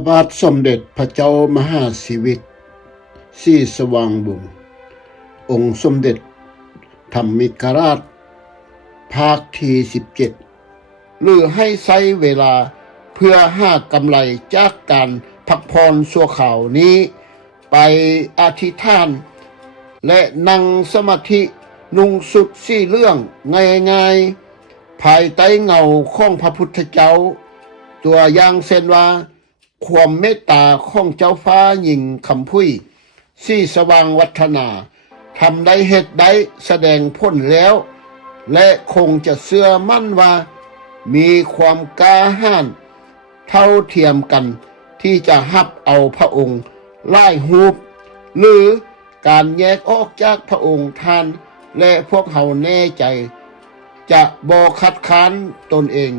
ระบาทสมเด็จพระเจ้ามหาสิวิตศรีสว่างวงศ์องค์สมเด็จธรรมิกราชภาคที่17หรือให้ใช้เวลาเพื่อหากำไรจากการพักผ่อนชั่วคราวนี้ไปอธิษฐานและนั่งสมาธินุ่งสุดสี่เรื่องง่ายๆภายใต้เงาของพระพุทธเจ้าตัวอย่างเช่นว่าความเมตตาของเจ้าฟ้าหญิงคำพุ้ยสีสว่างวัฒนาทำได้เหตุได้แสดงผลแล้วและคงจะเชื่อมั่นว่ามีความกล้าหาญเท่าเทียมกันที่จะรับเอาพระองค์ไล่หูปหรือการแยกออกจากพระองค์ท่านและพวกเขาแน่ใจจะบ่คัดค้านตนเอง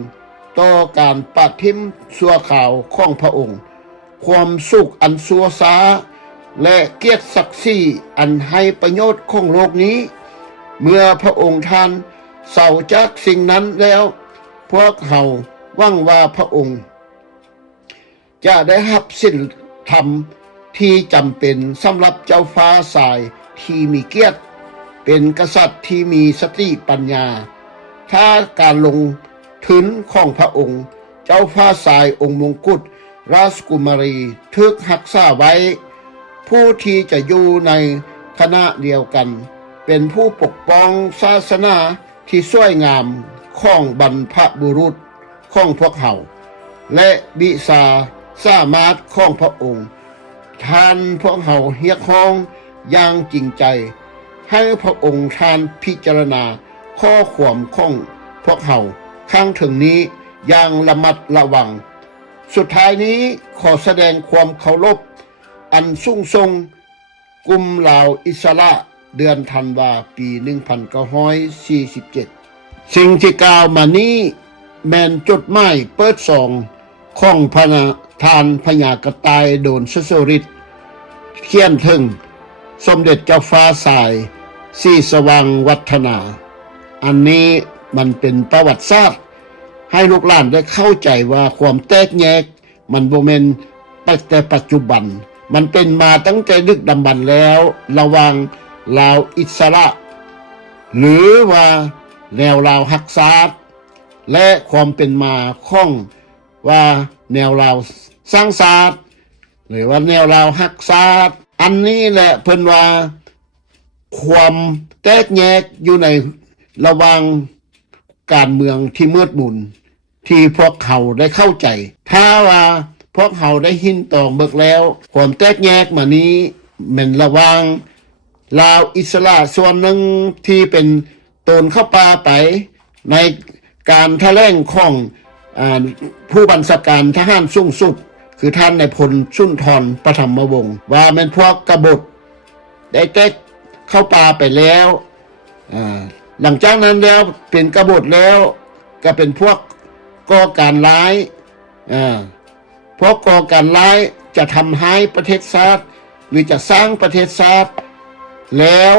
ต่อการปฏิทิมชั่วข่าวของพระองค์ความสุขอันสัวซาและเกียรติศักดิ์ศรีอันให้ประโยชน์ของโลกนี้เมื่อพระองค์ท่านเศร้าจากสิ่งนั้นแล้วพวกเขาหวังว่าพระองค์จะได้รับศีลธรรมที่จำเป็นสำหรับเจ้าฟ้าสายที่มีเกียรติเป็นกษัตริย์ที่มีสติปัญญาถ้าการลงทุนของพระองค์เจ้าฟ้าสายองค์มงกุฎราชกุมารีทึกรักษาไว้ผู้ที่จะอยู่ในคณะเดียวกันเป็นผู้ปกป้องศาสนาที่สวยงามของบรรพบุรุษของพวกเขาและบิษาสามารถของพระองค์ท่านพวกเขาเรียกร้องอย่างจริงใจให้พระองค์ท่านพิจารณาข้อความของพวกเขาข้างถึงนี้อย่างระมัดระวังสุดท้ายนี้ขอแสดงความเคารพอันสูงส่งกลุ่มลาวอิสระเดือนธันวาปี1947สิ่งที่กล่าวมานี้แม่นจดหมายเปิดซองของพระทานพญากระต่ายโดนสสริตเขียนถึงสมเด็จเจ้าฟ้าสายศรีสว่างวัฒนาอันนี้มันเป็นประวัติศาสตร์ให้ลูกหลานได้เข้าใจว่าความแตกแยกมันบ่แม่นแต่ปัจจุบันมันเป็นมาตั้งแต่ดึกดำบรรพ์แล้วระหว่างลาวอิสระหรือว่าแนวลาวฮักษาและความเป็นมาของว่าแนวลาวสร้างศาสตร์หรือว่าแนวลาวฮักษาอันนี้แหละเพิ่นว่าความแตกแยกอยู่ในระหว่างการเมืองที่มืดมนที่พวกเขาได้เข้าใจถ้าว่าพวกเขาได้หินตองเบิกแล้วความแตกแยกมานี้มันระหว่างลาวอิสระส่วนหนึ่งที่เป็นตนเข้าป่าไปในการแถลงของผู้บัญชาการทหารสูงสุดคือท่านนายพลสุนทรปฐมวงศ์ว่ามันพวกกบฏได้แตกเข้าป่าไปแล้วหลังจากนั้นแล้วเป็นกบฏแล้วก็เป็นพวกก่อการร้ายพวกก่อการร้ายจะทำให้ประเทศชาติหรือจะสร้างประเทศชาติแล้ว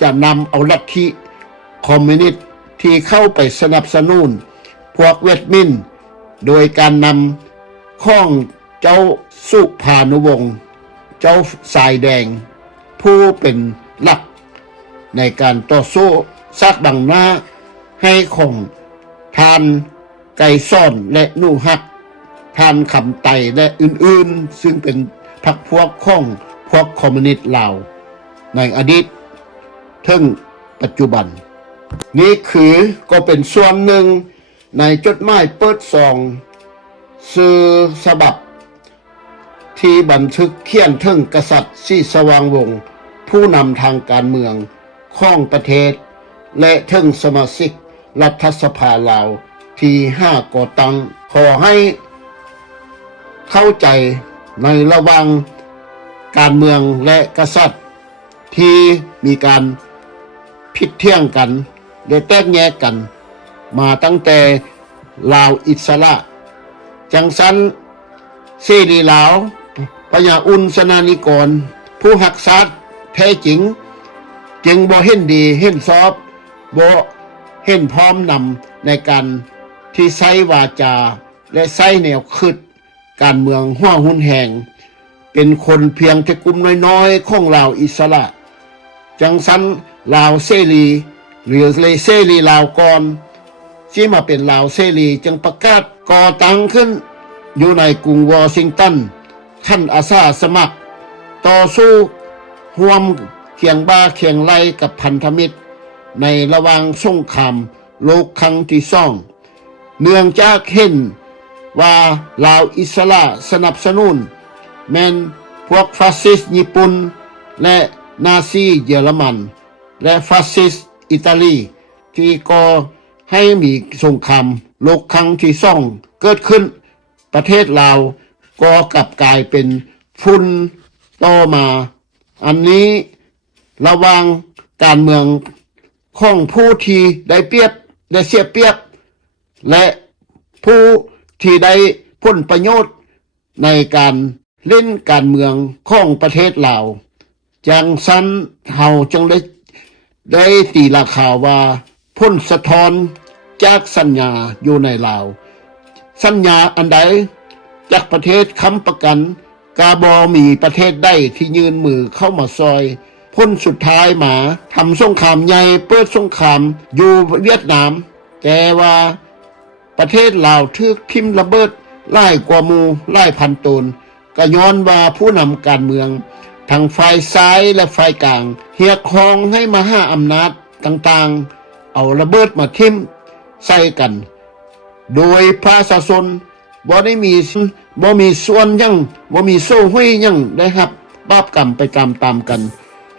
จะนำเอาลัทธิคอมมิวนิสต์ที่เข้าไปสนับสนุนพวกเวทมินโดยการนำข้องเจ้าสุภานุวงศ์เจ้าสายแดงผู้เป็นหลักในการต่อสู้ซักบังหน้าให้ของทานไก่ซ่อนและนูฮักทานคำไตและอื่นๆซึ่งเป็นพรรคพวกของพวกคอมมิวนิสต์ลาวในอดีตถึงปัจจุบันนี่คือก็เป็นส่วนหนึ่งในจดหมายเปิดซองสื่อฉบับที่บันทึกเขียนถึงกษัตริย์ศรีสว่างวงศ์ผู้นำทางการเมืองของประเทศและถึงสมาชิกรัฐสภาลาวที่5ก่อตั้งขอให้เข้าใจในระหว่างการเมืองและกษัตริย์ที่มีการผิดเที่ยงกันและแตกแยกกันมาตั้งแต่ลาวอิสระจังสันเสรีลาวพญาอุ่นสนานิกรผู้หักษาแท้จริงจึงบ่เห็นดีเห็นชอบบ่เห็นพร้อมนำในการที่ใช้วาจาและใช้แนวคิด การเมืองห้วหุนแหงเป็นคนเพียงแต่กลุ่มน้อยๆของลาวอิสระจังสันลาวเสรีหรือเลยเสรีลาวก่อนที่มาเป็นลาวเสรีจึงประกาศก่อตั้งขึ้นอยู่ในกรุงวอชิงตันขั้นอาสาสมัครต่อสู้ร่วมเคียงบ่าเคียงไหลกับพันธมิตรในระหว่างสงครามโลกครั้งที่สองเนื่องจากเห็นว่าลาวอิสระสนับสนุนแม้นพวกฟาสซิสต์ญี่ปุ่นและนาซีเยอรมันและฟาสซิสต์อิตาลีที่ก่อให้มีสงครามโลกครั้งที่สองเกิดขึ้นประเทศลาวก็กลับกลายเป็นฝุ่นต่อมาอันนี้ระหว่างการเมืองของผู้ที่ได้เปรียบได้เสียเปรียบและผู้ที่ได้ผลประโยชน์ในการเล่นการเมืองของประเทศลาวจังสันเฮาจึงได้ตีราคาว่าผลสะท้อนจากสัญญาอยู่ในลาวสัญญาอันใดจากประเทศค้ำประกันกาบอมีประเทศใดที่ยืนมือเข้ามาซอยพ้นสุดท้ายมาทำสงครามใหญ่เปิดสงครามอยู่เวียดนามแต่ว่าประเทศลาวทึกทิ่มระเบิดไล่กว่าหมู่ไล่พันตนก็ย้อนว่าผู้นำการเมืองทั้งฝ่ายซ้ายและฝ่ายกลางเรียกร้องให้มหาอำนาจต่างๆเอาระเบิดมาทิ่มใส่กันโดยประชาชนบ่มีส่วนยังบ่มีโซ่ห้วยยังได้รับบาปกรรมไปตามกัน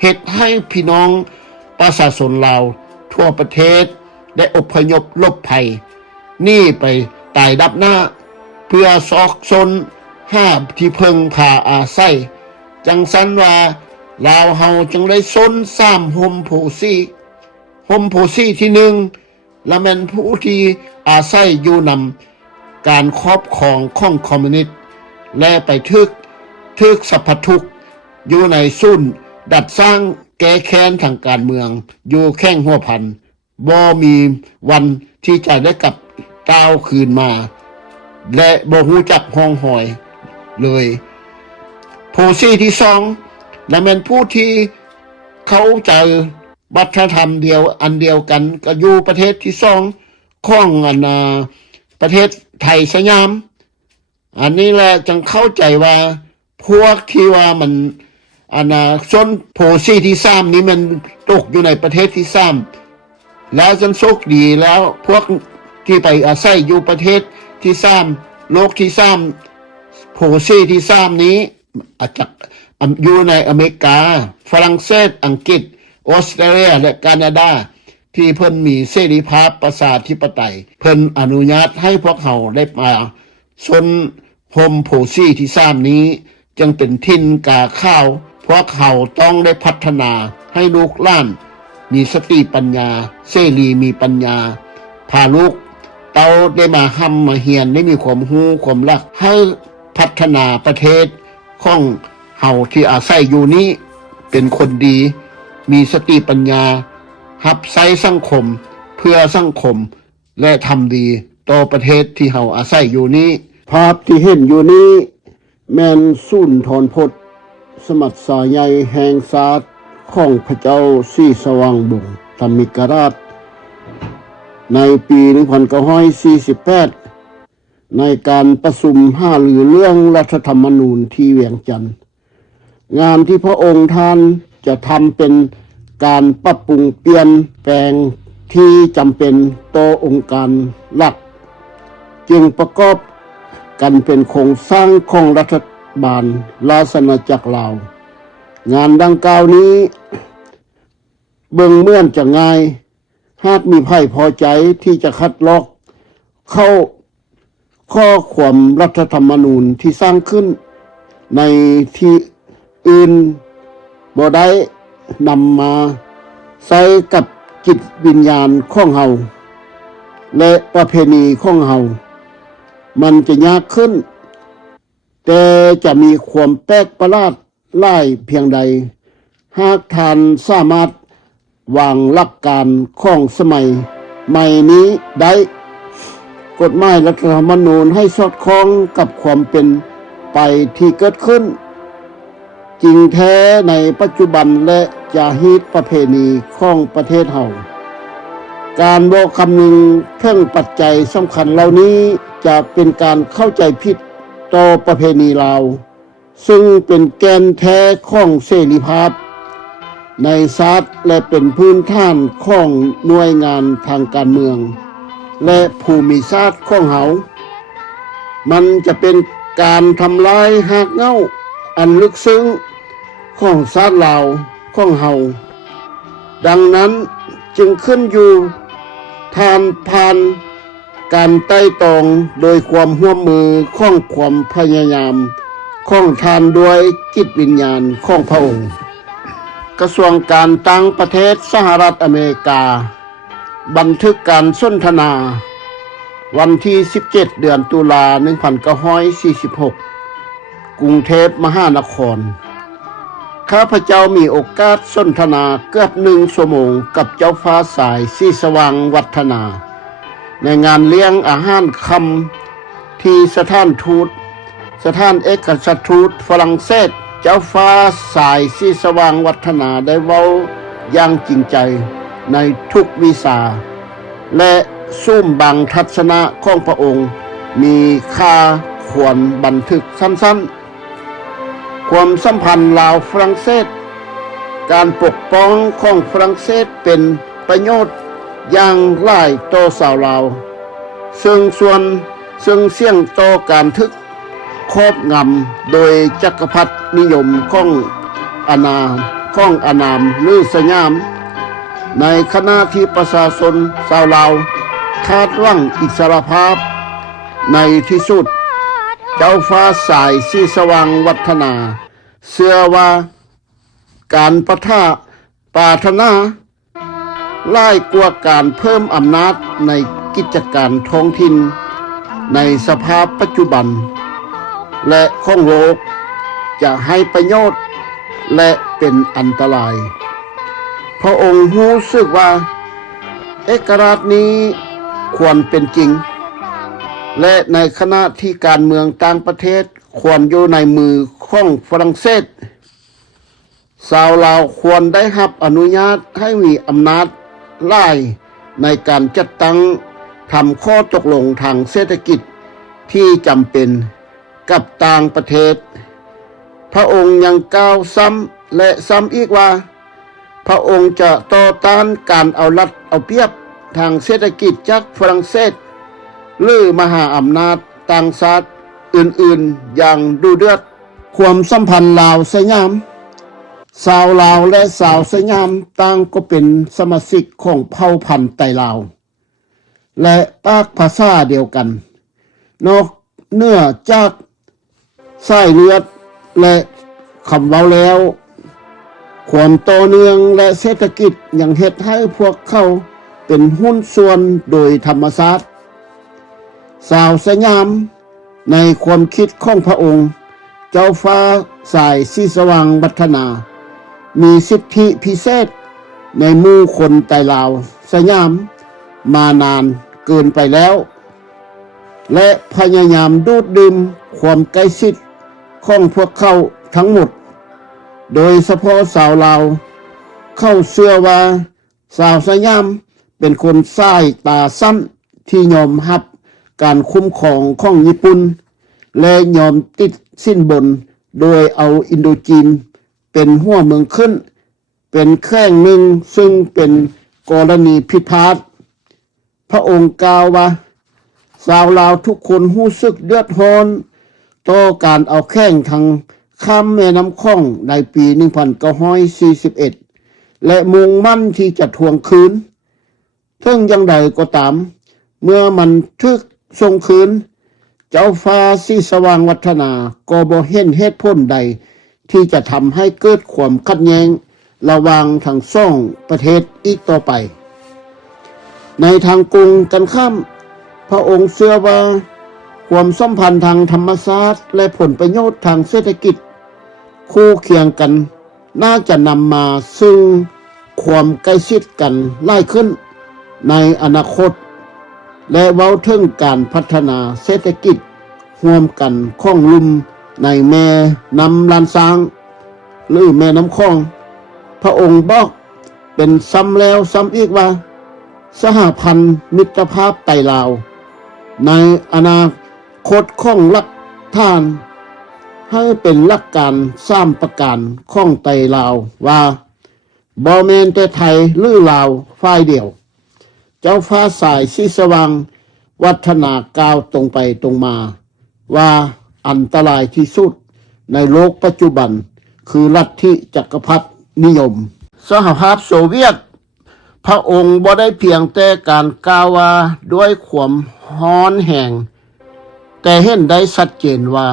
เฮ็ดให้พี่น้องประชาชนลาวทั่วประเทศได้อพยพหลบภัยหนีไปตายดับหน้าเพื่อซอกซนหาที่เพิ่งพาอาศัยจังสันว่าลาวเฮาจึงได้ซน3ห่มโพซี่ห่มโพซี่ที่1และแม่นผู้ที่อาศัยอยู่นำการครอบครองของคอมมิวนิสต์และไปทึกสัพพทุกข์อยู่ในศูนย์ดัดสร้างแก้แค้นทางการเมืองอยู่แข้งหัวพันบ่มีวันที่จะได้กลับก้าวคืนมาและบ่ฮู้จักห้องหอยเลยโพซี่ที่2และแม่นผู้ที่เขาใจวัฒนธรรมเดียวอันเดียวกันก็อยู่ประเทศที่2ของประเทศไทยสยามอันนี้แหละจึงเข้าใจว่าพวกที่ว่ามันส้นโพซี่ที่3นี้มันตกอยู่ในประเทศที่3แล้วจนโชคดีแล้วพวกที่ไปอาศัยอยู่ประเทศที่3โลกที่3โพซี่ที่3นี้อาจจะอยู่ในอเมริกาฝรั่งเศสอังกฤษออสเตรเลียและแคนาดาที่เพิ่นมีเสรีภาพประชาธิปไตยเพิ่นอนุญาตให้พวกเขาได้มาชนโฮมโพซี่ที่3นี้จึงเป็นทินกาข้าวพวกเขาต้องได้พัฒนาให้ลูกหลานมีสติปัญญาเสรีมีปัญญาพาลูกเต้าได้มาหำมาเฮียนได้มีความรู้ความรักให้พัฒนาประเทศของเฮาที่อาศัยอยู่นี้เป็นคนดีมีสติปัญญารับใช้สังคมเพื่อสังคมและทำดีต่อประเทศที่เฮาอาศัยอยู่นี้ภาพที่เห็นอยู่นี้แม่นศูนย์ถอนพจน์สมัติสาใหญ่แห่งศาสตร์ของพระเจ้าศรีสว่างบงธรรมิกราชในปี1948ในการประชุมหารือเรื่องรัฐธรรมนูญที่เวียงจันทร์งานที่พระองค์ท่านจะทำเป็นการปรับปรุงเปลี่ยนแปลงที่จำเป็นต่อองค์การหลักจึงประกอบกันเป็นโครงสร้างของรัฐบาลราชอาณาจักรลาวงานดังกล่าวนี้เบิ่งเหมือนจะง่ายหากมีไผพอใจที่จะคัดลอกเข้าข้อความรัฐธรรมนูญที่สร้างขึ้นในที่อื่นบ่ได้นำมาใส่กับจิตวิญญาณของเฮาและประเพณีของเฮามันจะยากขึ้นแต่จะมีความแปลกประหลาดหลายเพียงใดหากท่านสามารถวางหลักการของสมัยใหม่นี้ได้ กฎหมายรัฐธรรมนูญให้สอดคล้องกับความเป็นไปที่เกิดขึ้นจริงแท้ในปัจจุบันและจาฮีตประเพณีของประเทศเฮาการบ่คำนึงถึงปัจจัยสำคัญเหล่านี้จะเป็นการเข้าใจผิดต่อประเพณีลาวซึ่งเป็นแกนแท้ของเสรีภาพในศาสตร์และเป็นพื้นฐานของหน่วยงานทางการเมืองและภูมิศาสตร์ของเฮามันจะเป็นการทำลายหากเหง้าอันลึกซึ้งของศาสตร์ลาวของเฮาดังนั้นจึงขึ้นอยู่ทานผ่านการไต่ตองโดยความร่วมมือของความพยายามของทานด้วยจิตวิญญาณของพระองค์กระทรวงการต่างประเทศสหรัฐอเมริกาบันทึกการสนทนาวันที่17เดือนตุลา1946กรุงเทพมหานครข้าพเจ้ามีโอกาสสนทนาเกือบ1 ชั่วโมงกับเจ้าฟ้าสายสีสว่างวัฒนาในงานเลี้ยงอาหารค่ำที่สถานเอกอัครทูตฝรั่งเศสเจ้าฟ้าสายสีสว่างวัฒนาได้เว้าอย่างจริงใจในทุกวิชาและซุ่มบางทัศนะของพระองค์มีค่าควรบันทึกสั้นๆความสัมพันธ์ลาวฝรั่งเศสการปกป้องของฝรั่งเศสเป็นประโยชน์อย่างหลายต่อชาวลาวซึ่งเสี่ยงต่อการทึกครอบงำโดยจักรพรรดินิยมของอาณามหรือสยามในขณะที่ประชาชนชาวลาวคาดหวังอิสรภาพในที่สุดเจ้าฟ้าสายสีสว่างวัฒนาเชื่อว่าการปรารถนาหลายกว่าการเพิ่มอำนาจในกิจการท้องถิ่นในสภาพปัจจุบันและของโลกจะให้ประโยชน์และเป็นอันตรายพระองค์รู้สึกว่าเอกราชนี้ควรเป็นจริงและในขณะที่การเมืองต่างประเทศควรอยู่ในมือของฝรั่งเศสชาวลาวควรได้รับอนุญาตให้มีอำนาจหลายในการจัดตั้งทำข้อตกลงทางเศรษฐกิจที่จำเป็นกับต่างประเทศพระองค์ยังกล่าวซ้ำและซ้ำอีกว่าพระองค์จะต่อต้านการเอารัดเอาเปรียบทางเศรษฐกิจจากฝรั่งเศสหรือมหาอำนาจต่างชาติอื่นๆอย่างดุเดือดความสัมพันธ์ลาวสยามชาวลาวและชาวสยามต่างก็เป็นสมาชิกของเผ่าพันธุ์ไตลาวและปากภาษาเดียวกันนอกเนื่อจากสายเลือดและคำเว้าแล้วความต่อเนื่องและเศรษฐกิจยังเฮ็ดให้พวกเขาเป็นหุ้นส่วนโดยธรรมชาติชาวสยามในความคิดของพระองค์เจ้าฟ้าสายสีสว่างวัฒนามีสิทธิพิเศษในหมู่คนไตลาวสยามมานานเกินไปแล้วและพยายามดูดดื่มความใกล้ชิดของพวกเขาทั้งหมดโดยเฉพาะชาวลาวเข้าเชื่อว่าชาวสยามเป็นคนสายตาสั้นที่ยอมรับการคุ้มครองของญี่ปุ่นและยอมติดสินบนโดยเอาอินโดจีนเป็นหัวเมืองขึ้นเป็นแข้งหนึ่งซึ่งเป็นกรณีผิดพลาดพระองค์กล่าวว่าชาวลาวทุกคนรู้สึกเดือดร้อนต่อการเอาแข้งทางข้ามแม่น้ำข้องในปี1941และมุ่งมั่นที่จะทวงคืนถึงอย่างใดก็ตามเมื่อมันถูกส่งคืนเจ้าฟ้าสีสว่างวัฒนาก็บ่เห็นเหตุผลใดที่จะทำให้เกิดความขัดแย้งระหว่างทั้งสองประเทศอีกต่อไปในทางกรุงกันข้ามพระองค์เชื่อว่าความสัมพันธ์ทางธรรมชาติและผลประโยชน์ทางเศรษฐกิจคู่เคียงกันน่าจะนำมาซึ่งความใกล้ชิดกันหลายขึ้นในอนาคต และเว้าถึงการพัฒนาเศรษฐกิจร่วมกันของลุ่มในแม่น้ำลานซางหรือแม่น้ำคองพระองค์บอกเป็นซ้ำแล้วซ้ำอีกว่าสหพันธ์มิตรภาพไต้ลาวในอนาคตของหลักฐานให้เป็นหลักการ3ประการของไต้ลาวว่าบ่แม่นแต่ไทยหรือลาวฝ่ายเดียวเจ้าฟ้าสายสีสว่างวัฒนากล่าวตรงไปตรงมาว่าอันตรายที่สุดในโลกปัจจุบันคือลัทธิจักรพรรดินิยมสหภาพโซเวียตพระองค์บ่ได้เพียงแต่การกล่าวว่าด้วยความร้อนแห่งแต่เห็นได้ชัดเจนว่า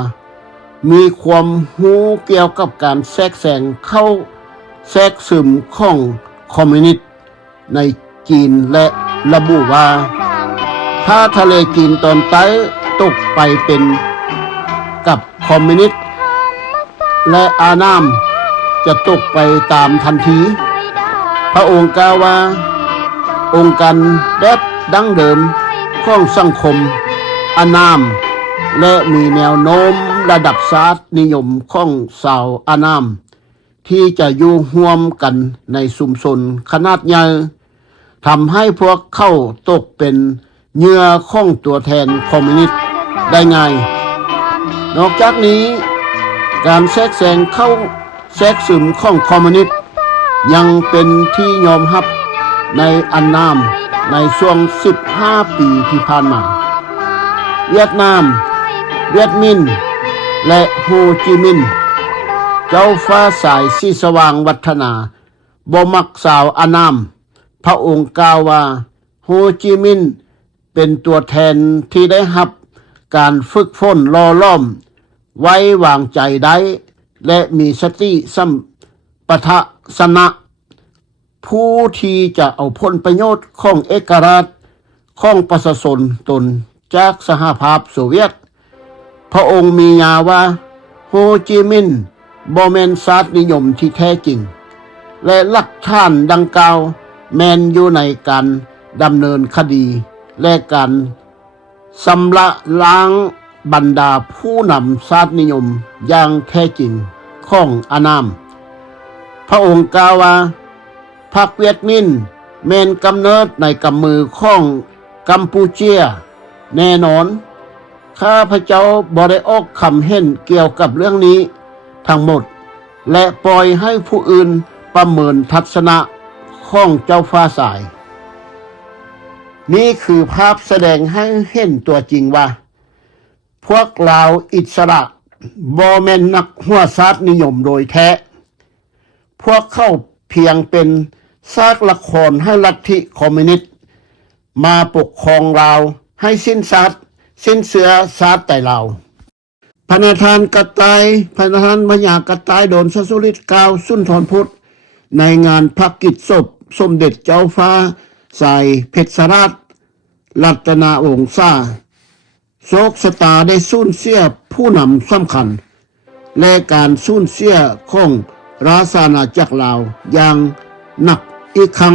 มีความรู้เกี่ยวกับการแทรกแซงเข้าแทรกซึมของคอมมิวนิสต์ในจีนและระบุว่าถ้าทะเลจีนตอนใต้ตกไปเป็นกับคอมมิวนิสต์และอาณามจะตกไปตามทันทีพระองค์กล่าวว่าองค์การแบบดั้งเดิมของสังคมอาณามและมีแนวโน้มระดับชาตินิยมของชาวอาณามที่จะอยู่ร่วมกันในชุมชนขนาดใหญ่ทำให้พวกเขาตกเป็นเหยื่อของตัวแทนคอมมิวนิสต์ได้ง่ายนอกจากนี้การแทรกแซงเข้าแทรกซึมของคอมมิวนิสต์ยังเป็นที่ยอมรับในอาณามในช่วง15 ปีที่ผ่านมาเวียดนามเวียดมินห์และโฮจิมินห์เจ้าฟ้าสายสีสว่างวัฒนาบ่มักสาวอาณามพระองค์กล่าวว่าโฮจิมินห์เป็นตัวแทนที่ได้รับการฝึกฝนล่อล้อมไว้วางใจได้และมีสติสัมปทนะผู้ที่จะเอาผลประโยชน์ของเอกราชของประชาชนตนจากสหภาพโซเวียตพระองค์มีญาว่าโฮจิมินห์บ่แม่นชาตินิยมที่แท้จริงและหลักฐานดังกล่าวแม่นอยู่ในการดำเนินคดีและการชำระล้างบรรดาผู้นำชาตินิยมอย่างแท้จริงของอาณามพระองค์กล่าวว่าพรรคเวียดมินห์แม่นกำเนิดในกำมือของกัมพูเชียแน่นอนข้าพเจ้าบ่ได้ออกคำเห็นเกี่ยวกับเรื่องนี้ทั้งหมดและปล่อยให้ผู้อื่นประเมินทัศนะของเจ้าฟ้าสายนี่คือภาพแสดงให้เห็นตัวจริงว่าพวกลาวอิสระบ่แม่นนักหัวชาตินิยมโดยแท้พวกเขาเพียงเป็นซากละครให้ลัทธิคอมมิวนิสต์มาปกครองลาวให้สิ้นเสือชาติไต้ลาวพระประธานกระต่ายพระประธานพญากระต่ายโดนสุริตกล่าวสุนทรพจน์ในงานพระกิจศพสมเด็จเจ้าฟ้าสายเพชรราชรัตนวงศ์ซ่าโศกชะตาได้สูญเสียผู้นำสำคัญและการสูญเสียของราชอาณาจักรลาวอย่างหนักอีกครั้ง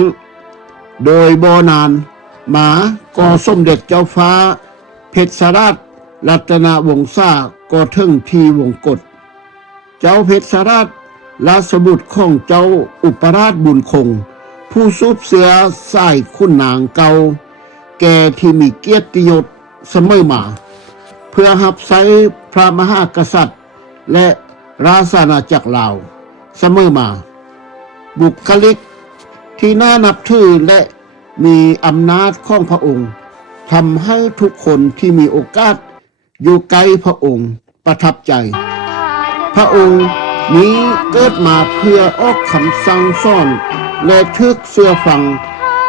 โดยบ่นานมาก็สมเด็จเจ้าฟ้าเพชรราชรัตนวงศ์ซ่าก็ถึงที่วงกฏเจ้าเพชรราชราชบุตรของเจ้าอุปราชบุญคงผู้สูบเสือสายคุณนางเก่าแก่ที่มีเกียรติยศเสมอมาเพื่อรับใช้พระมหากษัตริย์และราชอาณาจักรลาวเสมอมาบุคลิกที่น่านับถือและมีอำนาจของพระองค์ทำให้ทุกคนที่มีโอกาสอยู่ใกล้พระองค์ประทับใจพระองค์นี้เกิดมาเพื่อออกคำสั่งสอนและทึกเชื่อฟัง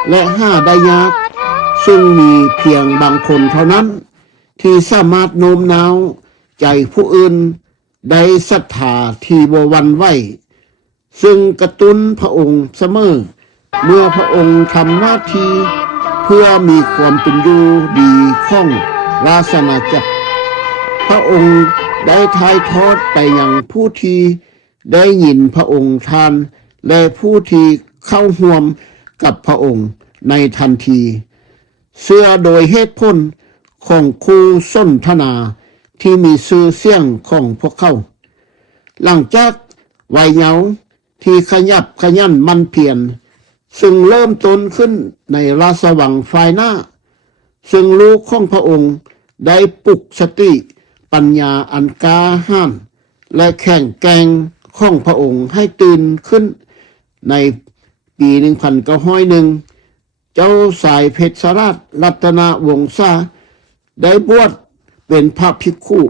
และหาได้ยากซึ่งมีเพียงบางคนเท่านั้นที่สามารถโน้มน้าวใจผู้อื่นได้ศรัทธาที่บ่หวั่นไหวซึ่งกระตุ้นพระองค์เสมอเมื่อพระองค์ทำหน้าที่เพื่อมีความเป็นอยู่ดีของราชอาณาจักรพระองค์ได้ถ่ายทอดไปยังผู้ที่ได้ยินพระองค์ทานและผู้ที่เข้าร่วมกับพระองค์ในทันที เชื่อโดยเหตุผลของครูสนทนาที่มีชื่อเสียงของพวกเขา หลังจากวัยเยาว์ที่ขยับขยันมันเพียรซึ่งเริ่มต้นขึ้นในราชวังฝ่ายหน้าซึ่งลูกของพระองค์ได้ปลุกสติปัญญาอันกล้าหาญและแข็งแกร่งของพระองค์ให้ตื่นขึ้นในปี1901เจ้าสายเพชรราชรัตนวงศาได้บวชเป็นพระภิกขุ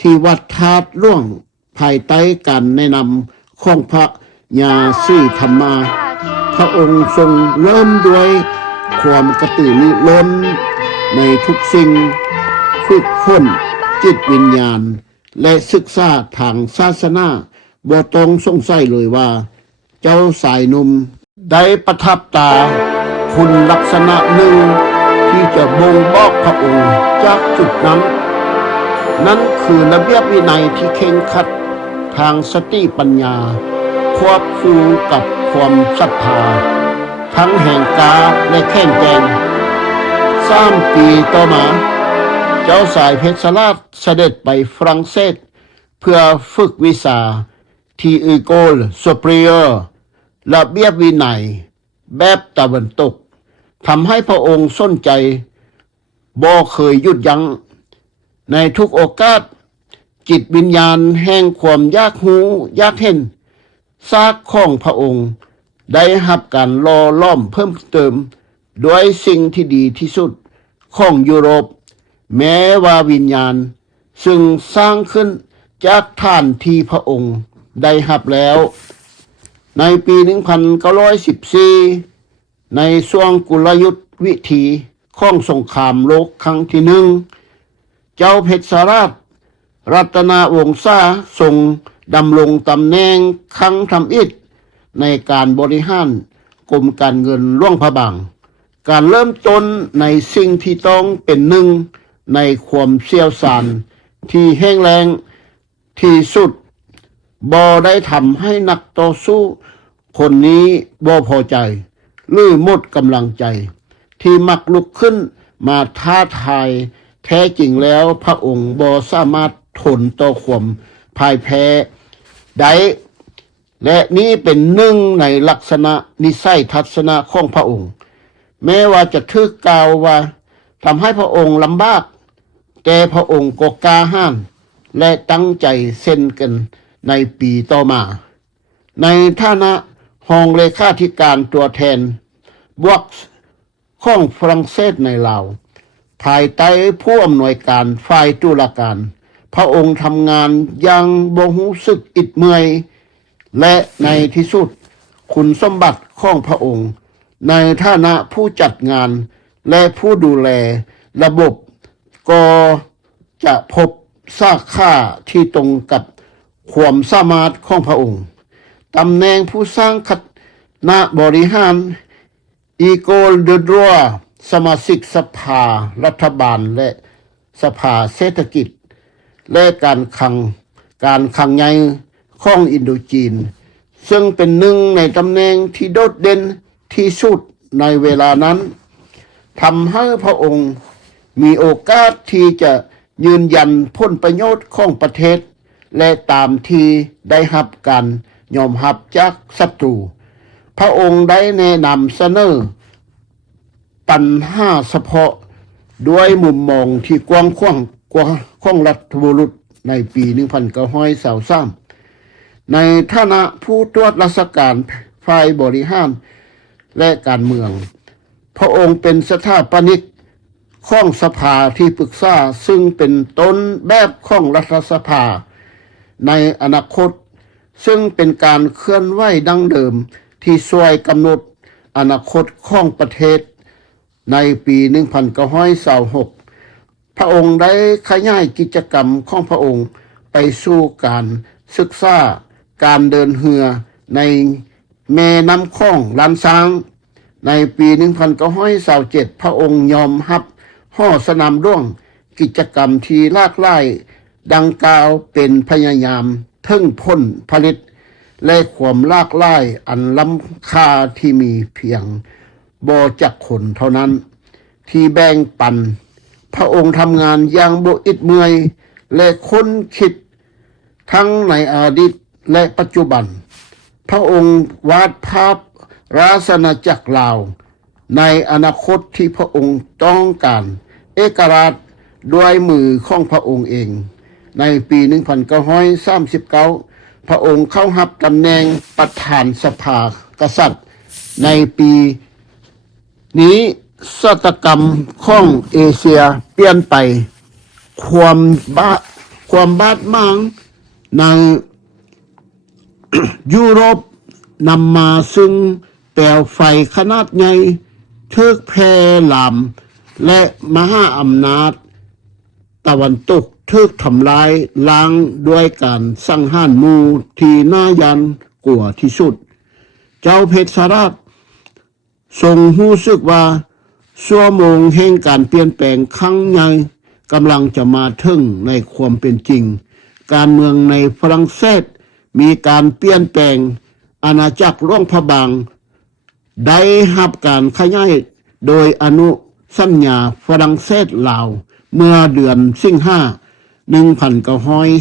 ที่วัดธาตุหลวงภายใต้การแนะนำของพระญาสีธรรมา พระองค์ทรงเริ่มด้วยความกระตือรือร้นในทุกสิ่งฝึกฝนจิตวิญญาณและศึกษาทางศาสนาบ่ต้องสงสัยเลยว่าเจ้าสายหนุ่มได้ประทับตาคุณลักษณะหนึ่งที่จะบ่งบอกพระองค์จากจุดนั้น นั่นคือระเบียบวินัยที่เคร่งครัดทางสติปัญญาควบคู่กับความศรัทธาทั้งแห่งกาและแข็งแกร่ง3 ปีต่อมาเจ้าสายเพชรราชเสด็จไปฝรั่งเศสเพื่อฝึกวิชาที่อีโกลซูเปรียร์ระเบียบวินัยแบบตะวันตกทำให้พระองค์สนใจบ่เคยหยุดยัง้งในทุกโอกาสจิตวิญญาณแห่งความอยากรู้อยากเห็นซากของพระองค์ได้รับการหล่อล้อมเพิ่มเติมด้วยสิ่งที่ดีที่สุดของยุโรปแม้ว่าวิญญาณซึ่งสร้างขึ้นจากฐานที่พระองค์ได้รับแล้วในปี1914ในช่วงกุลยุทธวิธีของสงครามโลกครั้งที่1เจ้าเพชรราชรัตนวงศาทรงดำรงตำแหน่งครั้งทำอิฐในการบริหารกรมการเงินหลวงพระบางการเริ่มต้นในสิ่งที่ต้องเป็นหนึ่งในความเชี่ยวชาญที่แห้งแล้งที่สุดบ่ได้ทำให้นักต่อสู้คนนี้บ่พอใจหรือหมดกำลังใจที่มักลุกขึ้นมาท้าทายแท้จริงแล้วพระองค์บ่สามารถทนต่อความพ่ายแพ้ได้และนี้เป็นหนึ่งในลักษณะนิสัยทัศนะของพระองค์แม้ว่าจะถูกกล่าวว่าทำให้พระองค์ลำบากแต่พระองค์ก็กล้าหาญและตั้งใจเซ็นกันในปีต่อมาในฐานะรองเลขาธิการตัวแทนบวกของฝรั่งเศสในลาวภายใต้ผู้อำนวยการฝ่ายตุลาการพระองค์ทำงานอย่างบ่รู้สึกอิดเมื่อยและในที่สุดคุณสมบัติของพระองค์ในฐานะผู้จัดงานและผู้ดูแลระบบก็จะพบสาขาที่ตรงกับความสามารถของพระองค์ตำแหน่งผู้สร้างคณะบริหารอีโกลเดดรัวสมาชิกสภารัฐบาลและสภาเศรษฐกิจและการคลังใหญ่ของอินโดจีนซึ่งเป็นหนึ่งในตำแหน่งที่โดดเด่นที่สุดในเวลานั้นทำให้พระองค์มีโอกาสที่จะยืนยันผลประโยชน์ของประเทศและตามที่ได้รับการยอมรับจากศัตรูพระองค์ได้แนะนำเสนอปัญหาเฉพาะด้วยมุมมองที่กว้างขวางของรัฐบุรุษในปี1923ในฐานะผู้ตรวจราชการฝ่ายบริหารและการเมืองพระองค์เป็นสถาปนิกของสภาที่ปรึกษาซึ่งเป็นต้นแบบของรัฐสภาในอนาคตซึ่งเป็นการเคลื่อนไหวดั้งเดิมที่ช่วยกำหนดอนาคตของประเทศในปี1926พระองค์ได้ขยายกิจกรรมของพระองค์ไปสู่การศึกษาการเดินเรือในแม่น้ำคลองลานช้างในปี1927พระองค์ยอมรับห่อสนามหลวงกิจกรรมที่หลากหลายดังกล่าวเป็นพยายามถึงผลผลิตและความหลากหลายอันล้ำค่าที่มีเพียงบ่จักคนเท่านั้น ที่แบ่งปันพระองค์ทำงานอย่างบ่อิดเมื่อยและค้นคิดทั้งในอดีตและปัจจุบันพระองค์วาดภาพราชอาณาจักรลาวในอนาคตที่พระองค์ต้องการเอกราชด้วยมือของพระองค์เองในปี 1939 พระองค์เข้ารับตำแหน่งประธานสภากษัตริย์ในปีนี้ชะตกรรมของเอเชียเปลี่ยนไปความบาดหมางใน ยุโรปนำมาซึ่งเปลวไฟขนาดใหญ่ทึกแพร่ลามและมหาอำนาจตะวันตกทึกทำลายล้างด้วยการสังหารหมู่ที่น่ายันกลัวที่สุดเจ้าเพชรราชทรงรู้สึกว่าชั่วโมงแห่งการเปลี่ยนแปลงครั้งใหญ่กำลังจะมาถึงในความเป็นจริงการเมืองในฝรั่งเศสมีการเปลี่ยนแปลงอาณาจักรหลวงพระบางได้รับการขยายโดยอนุสัญญาฝรั่งเศสลาวเมื่อเดือนสิงหาคม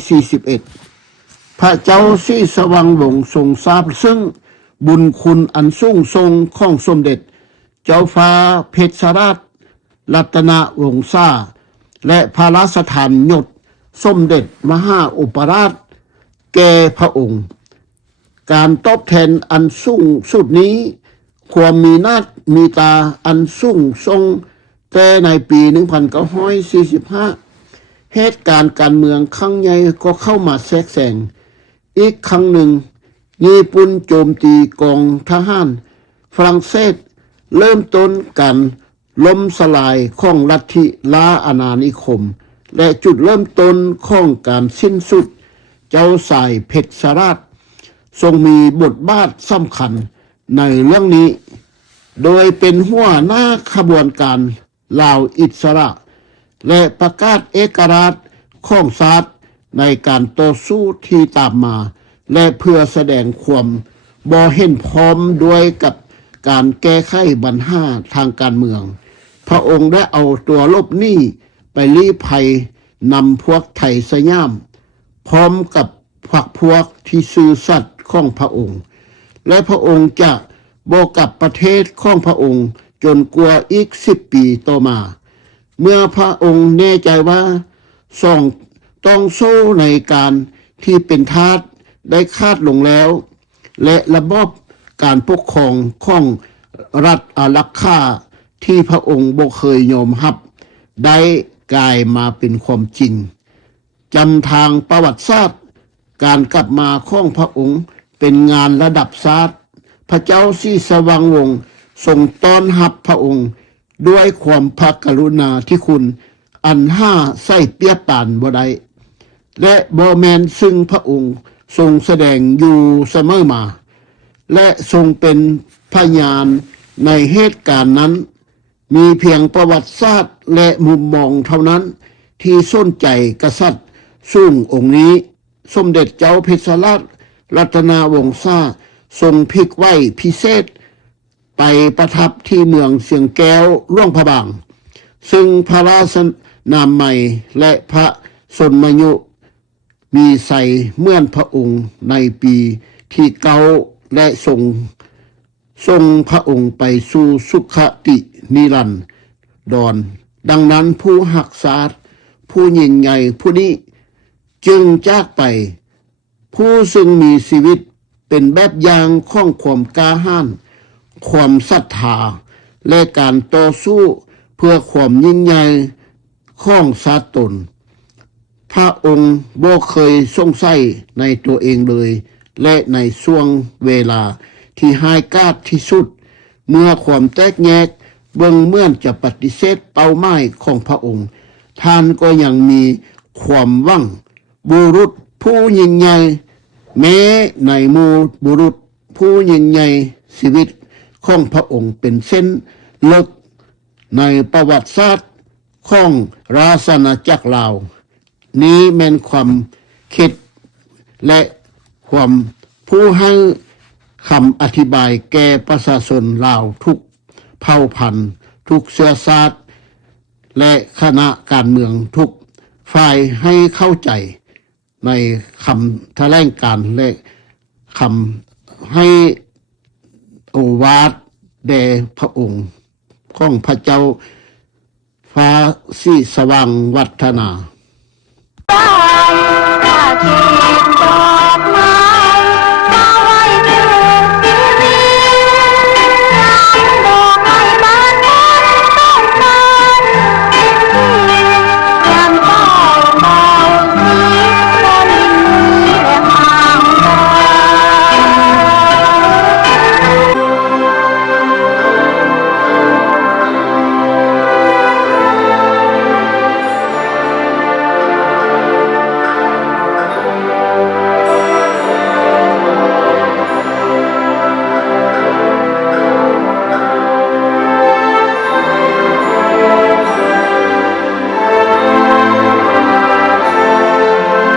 1941 พระเจ้าศรีสว่างวงศ์ทรงทราบซึ่งบุญคุณอันสูงส่งของสมเด็จเจ้าฟ้าเพชรราชรัตนวงศาและพระราชทานยศสมเด็จมหาอุปราชแก่พระองค์การตอบแทนอันสูงสุดนี้ความมีนาจมีตาอันสูงทรงแต่ในปี 1945 เหตุการณ์การเมืองครั้งใหญ่ก็เข้ามาแทรกแซงอีกครั้งหนึ่งญี่ปุ่นโจมตีกองทหารฝรั่งเศสเริ่มต้นการล้มสลายของลัทธิล้าอาณานิคมและจุดเริ่มต้นของการสิ้นสุดเจ้าสายเพชรราชทรงมีบทบาทสำคัญในเรื่องนี้โดยเป็นหัวหน้าขบวนการลาวอิสระและประกาศเอกราชของชาติในการต่อสู้ที่ตามมาและเพื่อแสดงความบ่เห็นพร้อมด้วยกับการแก้ไขปัญหาทางการเมืองพระองค์ได้เอาตัวลบหนี้ไปลี้ภัยนำพวกไทยสยามพร้อมกับฝักพวกที่ซื่อสัตย์ของพระองค์และพระองค์จะบ่กลับประเทศของพระองค์จนกว่าอีก10 ปีต่อมาเมื่อพระองค์แน่ใจว่าต้องสู้ในการที่เป็นทาสได้คาดลงแล้วและระบอบการปกครองของรัฐอารักขาที่พระองค์บ่เคยยอมรับได้กลายมาเป็นความจริงจำทางประวัติศาสตร์การกลับมาของพระองค์เป็นงานระดับชาติพระเจ้าศรีสว่างวงศ์ทรงต้อนรับพระองค์ด้วยความพระกรุณาธิคุณอันห้าไส้เปียปานบ่ได้และบ่แม่นซึ่งพระองค์ทรงแสดงอยู่เสมอมาและทรงเป็นพยานในเหตุการณ์นั้นมีเพียงประวัติศาสตร์และมุมมองเท่านั้นที่สนใจกษัตริย์สูงองค์นี้สมเด็จเจ้าเพชรราชรัตนวงศาทรงพลิกไว้พิเศษไปประทับที่เมืองเสียงแก้วหลวงพระบางซึ่งพระราชนามใหม่และพระสนมยุมีใส่เหมือนพระองค์ในปีที่เก้าและทรงพระองค์ไปสู่สุขตินิรันดรดังนั้นผู้หักษาผู้ยิ่งใหญ่ผู้นี้จึงจากไปผู้ซึ่งมีชีวิตเป็นแบบอย่างของความกล้าหาญความศรัทธาและการต่อสู้เพื่อความยิ่งใหญ่ของชาติตนพระองค์บ่เคยสงสัยในตัวเองเลยและในช่วงเวลาที่หายกาจที่สุดเมื่อความแตกแยกเบิ่งเหมือนจะปฏิเสธเป้าหมายของพระองค์ท่านก็ยังมีความหวังบุรุษผู้ยิ่งใหญ่แม้ในหมู่บุรุษผู้ยิ่งใหญ่ชีวิตของพระองค์เป็นเส้นเลิกในประวัติศาสตร์ของราชอาณาจักรลาวนี้แม่นความคิดและความผู้ให้คำอธิบายแก่ประชาชนลาวทุกเผ่าพันธุ์ทุกเชื้อชาติ และคณะการเมืองทุกฝ่ายให้เข้าใจในคำแถลงการณ์และคำให้โอวาทแด่พระองค์ของพระเจ้าฟ้าสีสว่างวัฒนา